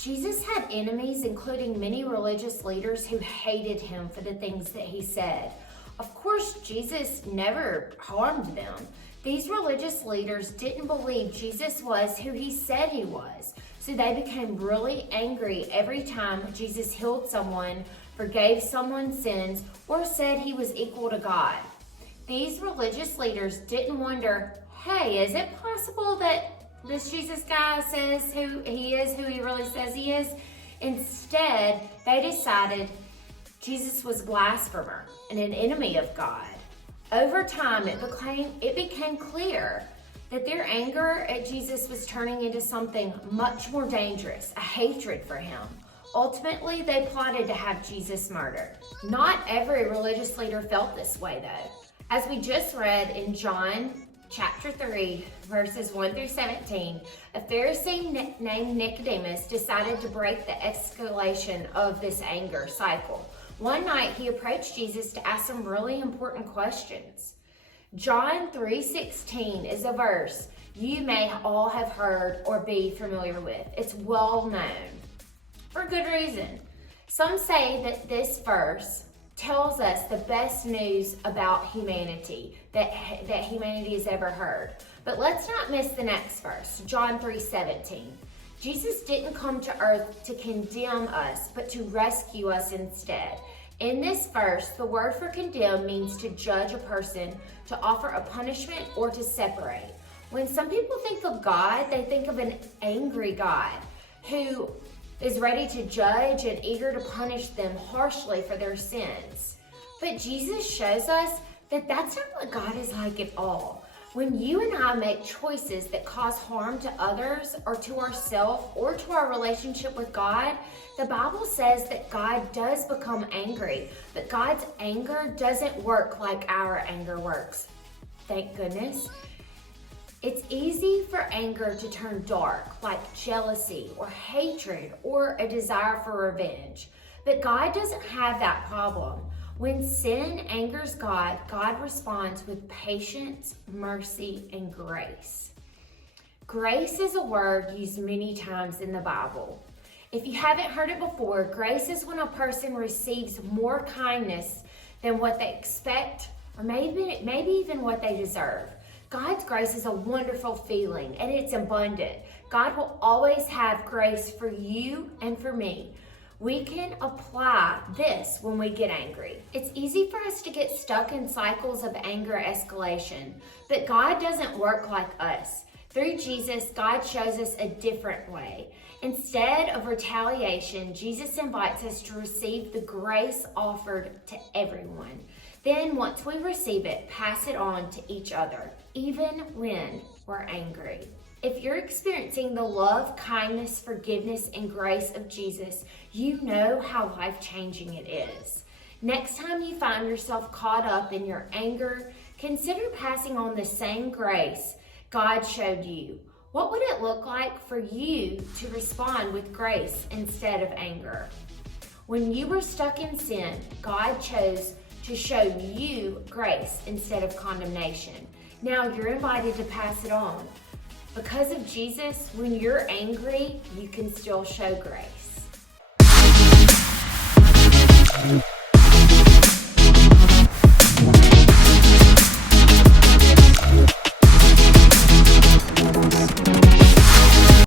Jesus had enemies, including many religious leaders who hated him for the things that he said. Of course, Jesus never harmed them. These religious leaders didn't believe Jesus was who he said he was, so they became really angry every time Jesus healed someone, forgave someone's sins, or said he was equal to God. These religious leaders didn't wonder, hey, is it possible that this Jesus guy says who he is, who he really says he is? Instead, they decided Jesus was a blasphemer and an enemy of God. Over time, it became clear that their anger at Jesus was turning into something much more dangerous, a hatred for him. Ultimately, they plotted to have Jesus murdered. Not every religious leader felt this way, though. As we just read in John chapter 3, verses 1 through 17, a Pharisee named Nicodemus decided to break the escalation of this anger cycle. One night, he approached Jesus to ask some really important questions. John 3:16 is a verse you may all have heard or be familiar with. It's well known for good reason. Some say that this verse tells us the best news about humanity that humanity has ever heard. But let's not miss the next verse, John 3:17. Jesus didn't come to earth to condemn us, but to rescue us instead. In this verse, the word for condemn means to judge a person, to offer a punishment, or to separate. When some people think of God, they think of an angry God who is ready to judge and eager to punish them harshly for their sins. But Jesus shows us that that's not what God is like at all. When you and I make choices that cause harm to others or to ourselves or to our relationship with God, the Bible says that God does become angry, but God's anger doesn't work like our anger works. Thank goodness. It's easy for anger to turn dark, like jealousy or hatred or a desire for revenge. But God doesn't have that problem. When sin angers God, God responds with patience, mercy, and grace. Grace is a word used many times in the Bible. If you haven't heard it before, grace is when a person receives more kindness than what they expect, or maybe even what they deserve. God's grace is a wonderful feeling, and it's abundant. God will always have grace for you and for me. We can apply this when we get angry. It's easy for us to get stuck in cycles of anger escalation, but God doesn't work like us. Through Jesus, God shows us a different way. Instead of retaliation, Jesus invites us to receive the grace offered to everyone. Then, once we receive it, pass it on to each other, even when we're angry. If you're experiencing the love, kindness, forgiveness, and grace of Jesus, you know how life-changing it is. Next time you find yourself caught up in your anger, consider passing on the same grace God showed you. What would it look like for you to respond with grace instead of anger? When you were stuck in sin, God chose to show you grace instead of condemnation. Now you're invited to pass it on. Because of Jesus, when you're angry, you can still show grace.